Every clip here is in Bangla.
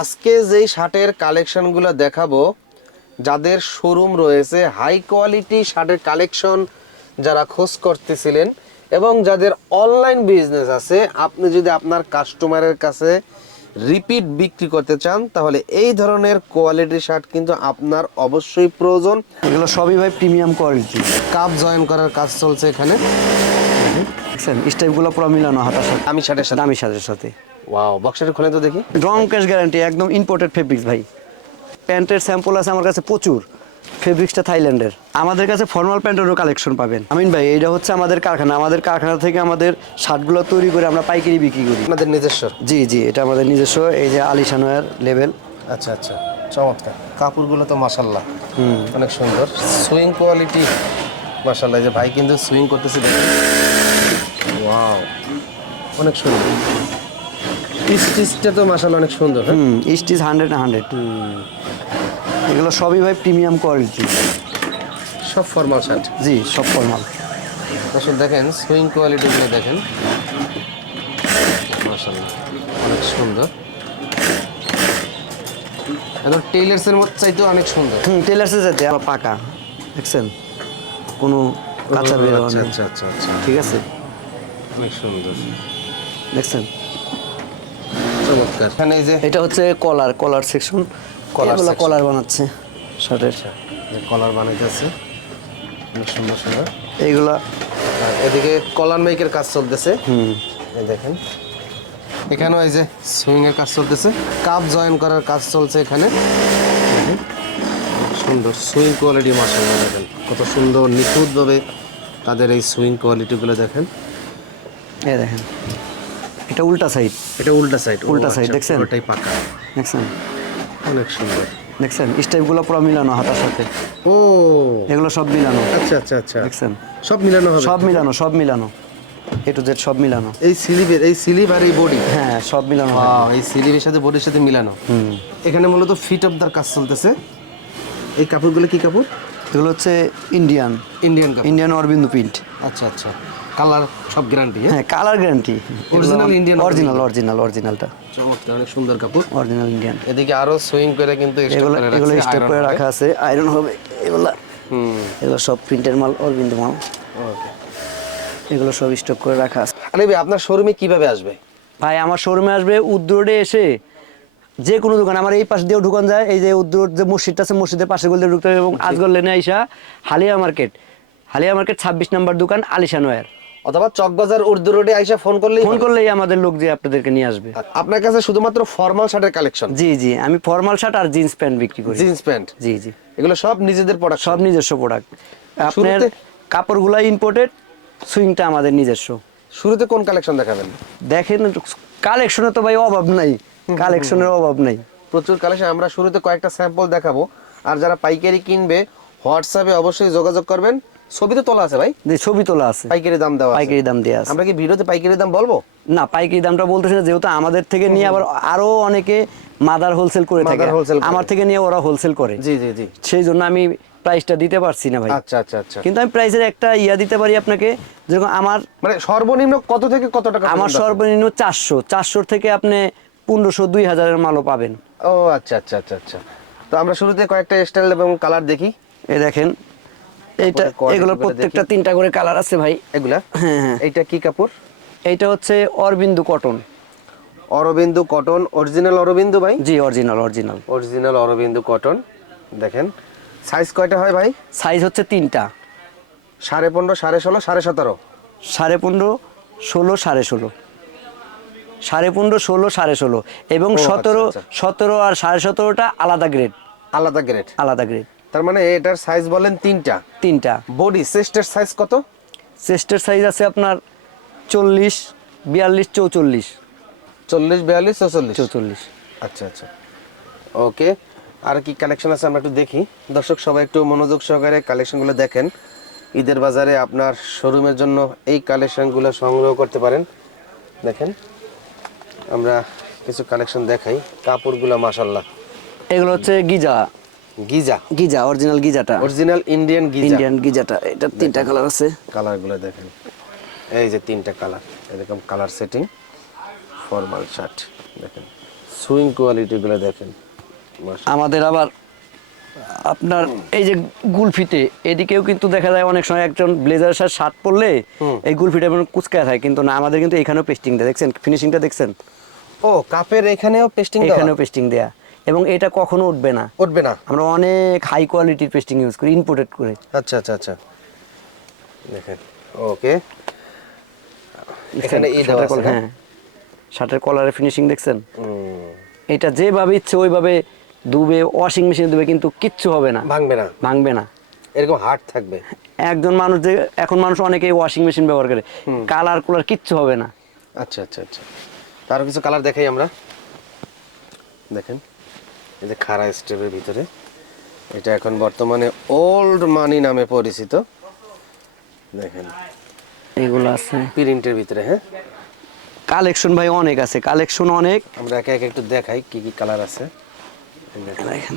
আজকে যেই শার্টের কালেকশনগুলো দেখাবো, যাদের শোরুম রয়েছে, হাই কোয়ালিটি শার্টের কালেকশন যারা খোঁজ করতেছিলেন এবং যাদের অনলাইন বিজনেস আছে, আপনি যদি আপনার কাস্টমারের কাছে রিপিট বিক্রি করতে চান তাহলে এই ধরনের কোয়ালিটির শার্ট কিন্তু আপনার অবশ্যই প্রয়োজন। এগুলো সবই ভাই প্রিমিয়াম কোয়ালিটি। কাপ জয়েন করার কাজ চলছে এখানে, দেখছেন স্টেপগুলো পুরো মিলানো হাতার সাথে, আমি শার্টের সাথে। দামি শার্টের সাথে। ওয়াও, বক্সটা খুলে তো দেখি। রং ক্যাশ গ্যারান্টি, একদম ইম্পোর্টেড ফেব্রিক্স ভাই। প্যান্টের স্যাম্পল আছে আমার কাছে প্রচুর, ফেব্রিক্সটা থাইল্যান্ডের। আমাদের কাছে ফর্মাল প্যান্টেরও কালেকশন পাবেন। আমিন ভাই, এইটা হচ্ছে আমাদের কারখানা। আমাদের কারখানা থেকে আমাদের শার্টগুলো তৈরি করে আমরা পাইকারি বিক্রি করি। আপনাদের নিজস্ব? জি জি, এটা আমাদের নিজস্ব। এই যে আলিশান ওয়্যার লেভেল। আচ্ছা আচ্ছা, চমৎকার। কাপড়গুলো তো মাশাল্লাহ অনেক সুন্দর, সুইং কোয়ালিটি মাশাল্লাহ। যে ভাই কিন্তু সুইং করতেছে, দেখুন। ওয়াও, অনেক সুন্দর। স্টিচটা তো মাশাল্লাহ অনেক সুন্দর। স্টিচ 100 এগুলো সবই ভাই প্রিমিয়াম কোয়ালিটি, সব ফর্মাল শার্ট। জি সব ফর্মাল। দর্শক দেখেন সুইং কোয়ালিটিগুলো দেখেন, মাশাল্লাহ অনেক সুন্দর। একদম টেইলার্সের মতো চাইতেও অনেক সুন্দর। টেলার্সের সাথে আবার পাকা, দেখছেন কোনো কাঁচা বের হওয়া আচ্ছা নেই। আচ্ছা আচ্ছা আচ্ছা, ঠিক আছে, অনেক সুন্দর, দেখছেন চমৎকার। এখানে এই যে এটা হচ্ছে কলার সেকশন। কলার এগুলো section। কলার বানাচ্ছে শার্টের। কলার বানাইতেছে, অনেক সুন্দর সুন্দর। এইগুলা আর এদিকে কলার মেকের কাজ চলতেছে। এই দেখেন এখানেও এই যে সুইং এর কাজ চলতেছে, কাপ জয়েন করার কাজ চলছে এখানে। দেখেন, সুন্দর সুইং কোয়ালিটি মাশাআল্লাহ। দেখেন কত সুন্দর নিখুঁতভাবে তাদের এই সুইং কোয়ালিটিগুলো দেখেন। এই দেখেন, এটা উল্টা সাইড। এটা উল্টা সাইড। উল্টা side, দেখছেন? পুরোটাই পাকা, দেখছেন অনেক সুন্দর। দেখছেন স্টেপগুলো পুরো মিলানো হাতার সাথে। ও এগুলো সব মিলানো, আচ্ছা আচ্ছা আচ্ছা, দেখছেন সব মিলানো হবে। সব মিলানো এ টু জেড সব মিলানো। এই স্লিভ আর এই বডি, হ্যাঁ সব মিলানো হয়। এই স্লিভের সাথে বডির সাথে মিলানো। এখানে মূলত ফিট অফ দার কাজ চলতেছে। এই কাপড়গুলো কি কাপড়? এগুলো হচ্ছে ইন্ডিয়ান ইন্ডিয়ান অরবিন্দু প্রিন্ট। আচ্ছা আচ্ছা, কালার সব গ্যারান্টি? হ্যাঁ কালার গ্যারান্টি, Original Indian অরিজিনালটা। চমৎকার, অনেক সুন্দর কাপড়। Original Indian. এদিকে আরো সুইং করে কিন্তু এগুলো স্টক করে রাখা আছে, আয়রন হবে এগুলা। এগুলো সব প্রিন্টের মাল, অরবিন্দু মাল। ওকে, এগুলো সব স্টক করে রাখা আছে। আরে ভাই আপনার শোরুমে কিভাবে আসবে? ভাই আমার শোরুমে আসবে উদ্রোডে এসে যে কোনো দোকান, আমার এই পাশ দিয়েও ঢুকান যায়। এই যে উদ্রোড যে মসজিদটা আছে, মসজিদের পাশে গলে ঢুকতে হবে। এবং আজগর লেনে আইসা হালিয়া মার্কেট 26 নম্বর দোকান আলিশান ওয়্যার, অথবা চকবাজার উর্দু রোডে আইসা ফোন করলেই আমাদের লোক যে আপনাদেরকে নিয়ে আসবে। আপনার কাছে শুধুমাত্র ফর্মাল শার্টের কালেকশন? জি জি, আমি ফর্মাল শার্ট আর জিন্স প্যান্ট বিক্রি করি। Jeans pant? জি জি, এগুলো সব নিজেদের প্রোডাক্ট? সব নিজস্ব প্রোডাক্ট। আপনার শুরুতে- কাপড়গুলো ইম্পোর্টেড, সুইংটা আমাদের নিজস্ব। শুরুতে কোন কালেকশন দেখাবেন? দেখেন কালেকশনের তো ভাই অভাব নাই, কালেকশনের অভাব নাই, প্রচুর কালেকশন। আমরা শুরুতে কয়েকটা স্যাম্পল দেখাবো, আর যারা পাইকারি কিনবে হোয়াটসঅ্যাপে অবশ্যই যোগাযোগ করবেন। ছবি তো তোলা আছে ভাই? যে ছবি তোলা আছে, পাইকারি দাম দেওয়া আছে? পাইকারি দাম দেওয়া আছে। আমরা কি ভিডিওতে পাইকারি দাম বলবো? না, পাইকারি দামটা বলতেছি না, যেহেতু আমাদের থেকে নিয়ে আবার আরো অনেকে মাদার হোলসেল করে থাকে, Mother wholesale করে। আমার থেকে নিয়ে ওরা হোলসেল করে। জি জি জি, সেই জন্য আমি প্রাইসটা দিতে পারছি না ভাই। আচ্ছা আচ্ছা আচ্ছা। কিন্তু আমি প্রাইসের একটা দিতে পারি আপনাকে, যেরকম আমার মানে সর্বনিম্ন কত থেকে কত টাকা? আমার সর্বনিম্ন 400 থেকে আপনি 1500 2000 মালও পাবেন। ও আচ্ছা আচ্ছা আচ্ছা আচ্ছা। তো আমরা শুরুতে কয়েকটা স্টাইল এবং কালার দেখি। এই দেখেন, এইটা এগুলো প্রত্যেকটা 3টা করে কালার আছে ভাই। এগুলা? হ্যাঁ হ্যাঁ। এইটা কি কাপড়? এইটা হচ্ছে Arabindu cotton. Arabindu cotton, original Arabindu ভাই? জি অরিজিনাল অরবিন্দু কটন। দেখেন সাইজ কয়টা হয় ভাই? সাইজ হচ্ছে 3টা, 15.5, 16.5, 17.5। 15.5, 16, 16.5, 15.5, 16, 16.5 এবং ও, 17, আচ্ছা, 17 আর 17.5টা আলাদা গ্রেড। আলাদা গ্রেড। তার মানে এটার সাইজ বলেন 3টা। বডি চেস্টের সাইজ কত? চেস্টের সাইজ আছে আপনার 40, 42, 44। 40, 42, 44। 44। আচ্ছা আচ্ছা, ওকে। আর কি কালেকশন আছে আমরা একটু দেখি। দর্শক সবাই একটু মনোযোগ সহকারে কালেকশনগুলো দেখেন। ঈদের বাজারে আপনার শোরুমের জন্য এই কালেকশনগুলো সংগ্রহ করতে পারেন। দেখেন আমরা কিছু কালেকশন দেখাই। কাপড়গুলো মাশাআল্লাহ। এগুলো হচ্ছে গিজা অরিজিনাল গিজাটা, অরিজিনাল ইন্ডিয়ান গিজাটা। এটা 3টা কালার আছে। কালারগুলো দেখেন, এই যে 3টা কালার, এরকম কালার সেটিং। ফর্মাল শার্ট দেখেন, সুইং কোয়ালিটি গুলো দেখেন মাশাআল্লাহ। আমাদের আবার আপনার এই যে গুলফিতে এদিকেও কিন্তু দেখা যায় অনেক সময় একজন ব্লেজারের সাথে শার্ট পরলে এই গুলফিটা এমন কুচকায় থাকে, কিন্তু না, আমাদের কিন্তু এখানেও পেস্টিং দেয়া, দেখছেন ফিনিশিংটা দেখছেন, ও কাপের এখানেও পেস্টিং দেওয়া, এখানেও পেস্টিং দেয়া, এবং এটা কখনো উঠবে না। উঠবে না। আমরা অনেক হাই কোয়ালিটির পেস্টিং ইউজ করি, ইম্পোর্টেড করে। আচ্ছা আচ্ছা আচ্ছা, দেখেন ওকে, এখানে এই দেওয়া আছে, হ্যাঁ, শার্টের কলারের ফিনিশিং দেখছেন। এটা যেভাবে ইচ্ছে ওইভাবে দুবে, ওয়াশিং মেশিনে দুবে, কিন্তু কিচ্ছু হবে না, ভাঙবে না, ভাঙবে না, এরকম হার্ড থাকবে। একজন মানুষ যে এখন মানুষ অনেকেই ওয়াশিং মেশিন ব্যবহার করে, কালার কুলার কিচ্ছু হবে না। আচ্ছা আচ্ছা আচ্ছা, তারও কিছু কালার দেখাই আমরা, দেখেন এই যে খাড়া স্টেপের ভিতরে, এটা এখন বর্তমানে ওল্ড মানি নামে পরিচিত, দেখেন এগুলো আছে প্রিন্টের ভিতরে। হ্যাঁ, কালেকশন ভাই অনেক আছে, কালেকশন অনেক। আমরা একে একে একটু দেখাই কি কি কালার আছে, দেখেন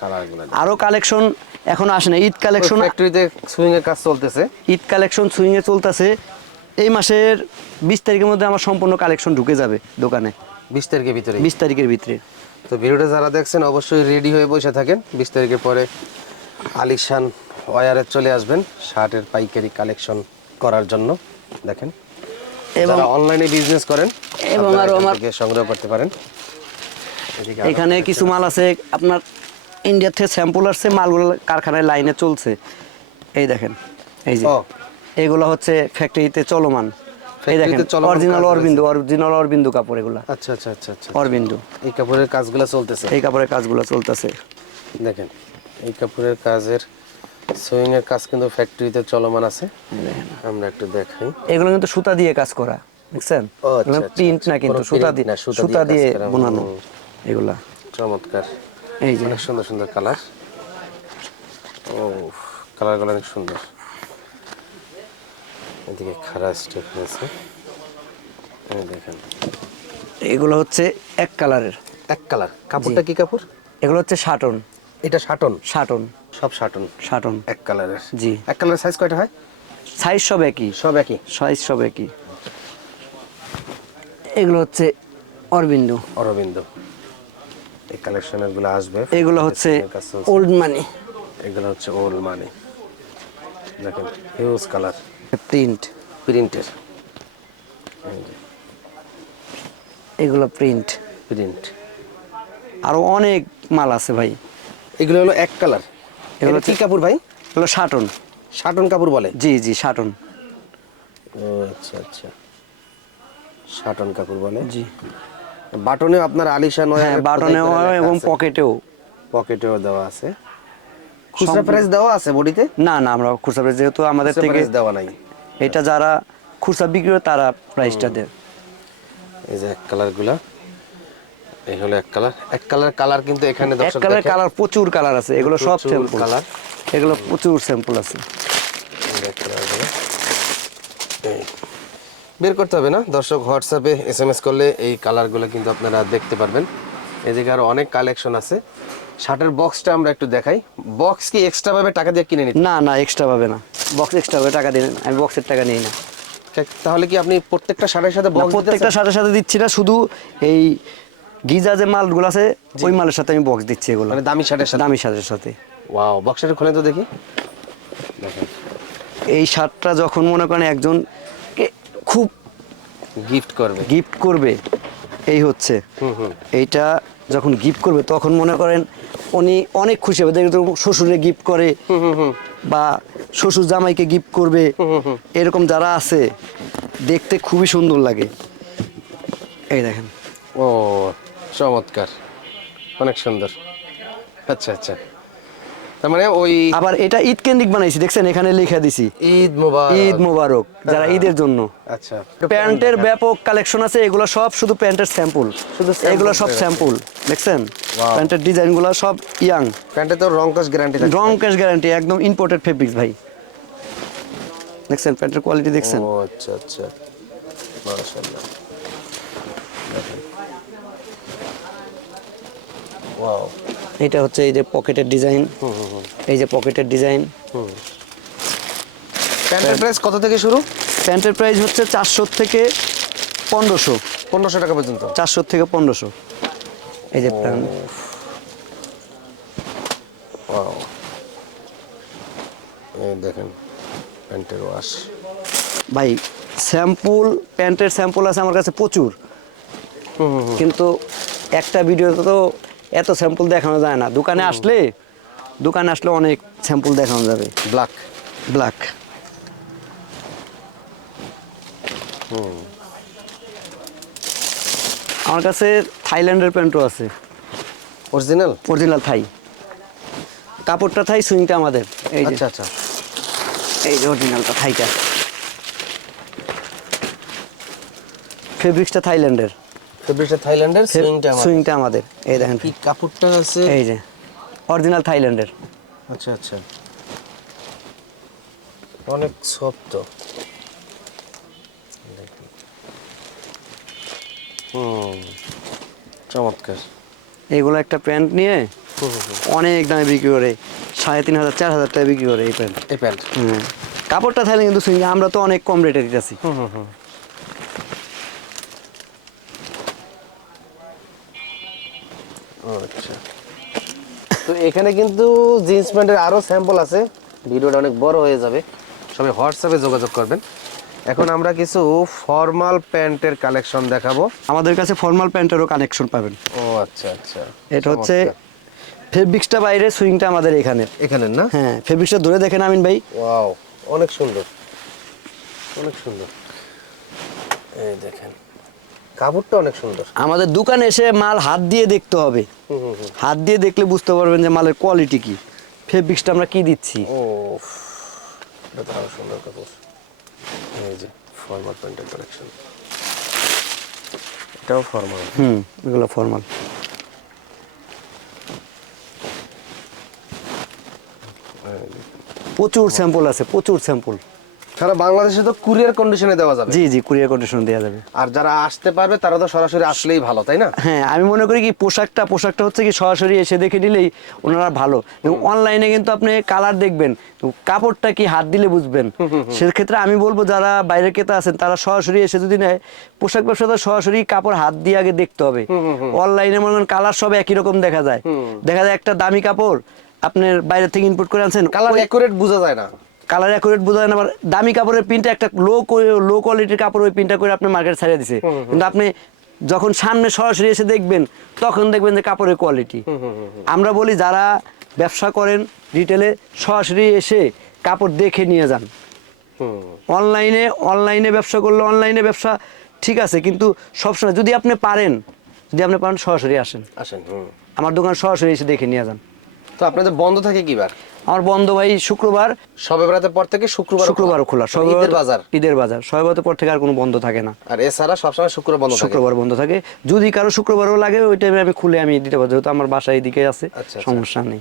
কালারগুলো আরো কালেকশন এখন আসে না, ঈদ কালেকশন, ফ্যাক্টরিতে সুইং এর কাজ চলতেছে, ঈদ কালেকশন সুইং এ চলতেছে। এই মাসের 20 তারিখের মধ্যে আমার সম্পূর্ণ কালেকশন ঢুকে যাবে দোকানে, 20 তারিখের ভিতরে। 20 তারিখের ভিতরে। তো ভিডিওটা যারা দেখছেন অবশ্যই রেডি হয়ে বসে থাকেন, 20 তারিখের পরে আলিশান ওয়ারে চলে আসবেন শার্টের পাইকারি কালেকশন করার জন্য। দেখেন, এবং যারা অনলাইনে বিজনেস করেন এবং আপনারা আরো এখান আমার থেকে সংগ্রহ করতে পারেন। এদিকে আরো এখানে কিছু মাল আছে আপনার ইন্ডিয়া থেকে স্যাম্পল আসছে, মালগুলো কারখানায় লাইনে চলছে। এই দেখেন, এই যে ও, এগুলো হচ্ছে ফ্যাক্টরিতে চলমান। এই দেখেন ফ্যাক্টরিতে চলমান অরিজিনাল কাজ অরবিন্দু, অরিজিনাল অরবিন্দু কাপড় এগুলা, আচ্ছা আচ্ছা আচ্ছা আচ্ছা, অরবিন্দু। এই কাপড়ের কাজগুলো চলতেছে, এই কাপড়ের কাজগুলো চলতেছে। দেখেন এই কাপড়ের কাজের সুইং এর কাজ কিন্তু ফ্যাক্টরিতে চলমান আছে, আমরা একটু দেখাই। এগুলো কিন্তু সুতা দিয়ে কাজ করা, দেখছেন, ও, আচ্ছা, আচ্ছা, প্রিন্ট না, আচ্ছা, কিন্তু কোনো সুতা print দিয়ে, না, সুতা দিয়ে কাজ করা। বোনানো এগুলা। চমৎকার, এই যে অনেক সুন্দর সুন্দর কালার, ও কালারগুলো অনেক সুন্দর। এদিকে খাড়া স্টেপ রয়েছে, এই দেখেন এগুলো হচ্ছে এক কালারের, এক কালার। কাপড়টা কি কাপড়? এগুলো হচ্ছে শাটন, এটা শাটন, শাটন, সব শাটন, শাটন। এক কালারের। জি, এক কালারের সাইজ কয়টা হয়? সাইজ সব একই, সব একই সাইজ সব একই। এগুলো হচ্ছে অরবিন্দু, অরবিন্দ। এই কালেকশনের গুলো আসবে, এগুলো হচ্ছে ওল্ড মানি, এগুলো হচ্ছে ওল্ড মানি। দেখেন হিউজ কালার, প্রিন্ট, প্রিন্টের, এগুলো প্রিন্ট। প্রিন্ট। আরো অনেক মাল আছে ভাই। এগুলো হলো এক কালার। এগুলো এগুলো কি কাপড় ভাই? এগুলো শাটন, শাটন কাপড় বলে? জি জি শাটন। ও আচ্ছা আচ্ছা, শাটন কাপড় বলে। জি, বাটনেও আপনার আলিশান হ্যাঁ বাটনেও এবং পকেটেও, পকেটেও দেওয়া আছে। খুচরা প্রাইস দেওয়া আছে বডিতে? না না, আমরা খুচরা প্রাইস, যেহেতু আমাদের থেকে প্রাইস দেওয়া নাই, এটা যারা খুচরা বিক্রি করে তারা প্রাইসটা দেয়। এই যে এক কালার গুলা, এই হলো এক কালার। এক কালার কালার কিন্তু এখানে এক দর্শক কালার দেখেন, কালার প্রচুর কালার আছে, এগুলো সব প্রচুর স্যাম্পল কালার, এগুলো প্রচুর স্যাম্পল আছে। এই কালারগুলো। এই বের করতে হবে না, দর্শক হোয়াটসঅ্যাপে SMS করলে এই কালারগুলো কিন্তু আপনারা দেখতে পারবেন। এদিকে আরো অনেক কালেকশন আছে। শার্টের বক্সটা আমরা একটু দেখাই। বক্স কি এক্সট্রা ভাবে টাকা দিয়ে কিনে নিতে? না না, এক্সট্রা পাবে না, বক্স এক্সট্রা হবে টাকা দিন, আমি বক্সের টাকা নিই না। তাহলে কি আপনি প্রত্যেকটা শার্টের সাথে না, বক্স প্রত্যেকটা সাথে সাথে দিচ্ছি না, শুধু এই গিজা যে মালগুলো আছে ওই মালের সাথে আমি বক্স দিচ্ছি, এগুলো মানে দামি শার্টের সাথে? দামি শার্টের সাথে। ওয়াও, বক্সটা খুলে তো দেখি। দেখেন এই শার্টটা যখন মনে করেন একজন খুব গিফট করবে, গিফট করবে, এই হচ্ছে এইটা যখন গিফট করবে তখন মনে করেন উনি অনেক খুশি হবে। দেখে তো শ্বশুরে গিফট করে বা শ্বশুর জামাইকে গিফট করবে, এরকম যারা আছে দেখতে খুবই সুন্দর লাগে। এই দেখেন, ও চমৎকার, অনেক সুন্দর। আচ্ছা আচ্ছা, তার মানে ওই আবার এটা ঈদ কেন্দ্রিক বানাইছি, দেখছেন এখানে লিখে দিছি ঈদ মোবারক, ঈদ মোবারক, যারা ঈদের জন্য। আচ্ছা, প্যান্টের ব্যাপক কালেকশন আছে, এগুলো সব শুধু প্যান্টের স্যাম্পল, শুধু sample এগুলো সব বের আছে। স্যাম্পল, দেখছেন Wow. প্যান্টের ডিজাইনগুলো সব ইয়াং, প্যান্টে তো রং কস গ্যারান্টি থাকে? রং ক্যাশ গ্যারান্টি, একদম ইম্পোর্টেড ফেব্রিক্স ভাই। দেখছেন প্যান্টের কোয়ালিটি দেখছেন? ও আচ্ছা আচ্ছা, মাশাআল্লাহ, ওয়াও। এটা হচ্ছে এই যে পকেটের ডিজাইন, এই যে পকেটের ডিজাইন। প্যান্টের প্রাইস কত থেকে শুরু? প্যান্টের প্রাইস হচ্ছে 400 থেকে 1500, 1500 টাকা পর্যন্ত। 400 থেকে 1500। এই যে প্যান্ট। ওয়াও, এই দেখেন প্যান্টের ওয়াশ। ভাই স্যাম্পল, প্যান্টের স্যাম্পল আছে আমার কাছে প্রচুর, কিন্তু একটা ভিডিওতে তো এত স্যাম্পল দেখানো যায় না। দোকানে আসলে অনেক স্যাম্পল দেখানো যাবে। ব্ল্যাক। ব্ল্যাক। আমার কাছে থাইল্যান্ডের প্যান্টও আছে, অরিজিনাল। অরিজিনাল থাই, কাপড়টা থাই, সুইংটা আমাদের। এই যে আচ্ছা আচ্ছা, এই যে অরিজিনালটা থাইটা, ফেব্রিক্সটা থাইল্যান্ডের, ফেব্রিকটা থাইল্যান্ডের, সুইংটা আমাদের। এই দেখেন কি কাপড়টা আছে, এই যে অরিজিনাল থাইল্যান্ডের। আচ্ছা আচ্ছা, অনেক সফট। চমৎকার। এইগুলো একটা প্যান্ট নিয়ে অনেক দামে বিক্রি করে, 3,500 4,000 টাকা বিক্রি করে এই প্যান্ট। এই প্যান্ট, কাপড়টা থাইলে কিন্তু সুইং, আমরা তো অনেক কম রেটে দিতেছি। আচ্ছা, তো এখানে কিন্তু জিন্স প্যান্টের আরো স্যাম্পল আছে। ভিডিওটা অনেক বড় হয়ে যাবে, সবাই হোয়াটসঅ্যাপে যোগাযোগ করবেন। এখন আমরা কিছু ফর্মাল প্যান্টের কালেকশন দেখাবো। আমাদের কাছে ফর্মাল প্যান্টেরও কানেকশন পাবেন। ও আচ্ছা আচ্ছা, এটা হচ্ছে ফেব্রিক্সটা বাইরে, সুইংটা আমাদের এখানে। এখানে না? হ্যাঁ, ফেব্রিক্সটা ধরে দেখেন আমিন ভাই। ওয়াও, অনেক সুন্দর, অনেক সুন্দর। এই দেখেন কাপড়টা অনেক সুন্দর। আমাদের দোকানে এসে মাল হাত দিয়ে দেখতে হবে, হাত দিয়ে দেখলে বুঝতে পারবেন যে মালের কোয়ালিটি কি, ফেব্রিক্সটা আমরা কি দিচ্ছি। ও, এটা তো আরো সুন্দর কাপড়। এই যে ফর্মাল প্যান্টের কালেকশন, এটাও ফর্মাল। এগুলো ফর্মাল। প্রচুর স্যাম্পল আছে, প্রচুর স্যাম্পল। সারা বাংলাদেশে তো কুরিয়ার কন্ডিশনে দেওয়া যাবে। জি জি, কুরিয়ার কন্ডিশন দেওয়া যাবে। আর যারা আসতে পারবে তারা তো সরাসরি আসলেই ভালো, তাই না? হ্যাঁ, আমি মনে করি কি পোশাকটা হচ্ছে কি সরাসরি এসে দেখে নিলেই ওনারা ভালো। অনলাইনে কিন্তু আপনি কালার দেখবেন, কাপড়টা কি হাত দিলে বুঝবেন। সেক্ষেত্রে আমি বলবো যারা বাইরের ক্রেতা আছেন তারা সরাসরি এসে যদি নেয়, পোশাক ব্যবসাটা সরাসরি কাপড় হাত দিয়ে আগে দেখতে হবে। অনলাইনে মনে করেন কালার সব একই রকম দেখা যায়, একটা দামি কাপড় আপনার বাইরে থেকে ইম্পোর্ট করে আনছেন, কালার অ্যাকুরেট বোঝা যায় না, কালার অ্যাকুরেট বোঝা যায় না। আবার দামি কাপড়ের প্রিন্টটা একটা লো কোয়ালিটির কাপড়, ওই প্রিন্টটা করে আপনি মার্কেট ছাড়িয়ে দিছে, কিন্তু আপনি যখন সামনে সরাসরি এসে দেখবেন তখন দেখবেন যে কাপড়ের কোয়ালিটি। আমরা বলি যারা ব্যবসা করেন রিটেলে, সরাসরি এসে কাপড় দেখে নিয়ে যান। অনলাইনে ব্যবসা করলে অনলাইনে ব্যবসা ঠিক আছে, কিন্তু সবসময় যদি আপনি পারেন সরাসরি আসেন, আমার দোকান সরাসরি এসে দেখে নিয়ে যান। তো আপনাদের বন্ধ থাকে কি বার? আমার বন্ধ ভাই শুক্রবার, শবে বরাতের পর থেকে শুক্রবারও খোলা। ঈদের বাজার, ঈদের বাজার শবে বরাতের পর থেকে আর কোনো বন্ধ থাকে না। আর এছাড়া সবসময় শুক্রবার বন্ধ থাকে। যদি কারো শুক্রবারও লাগে ওই টাইমে আমি খুলে দিতে পারবো, যেহেতু আমার বাসা এদিকে আছে, সমস্যা নেই।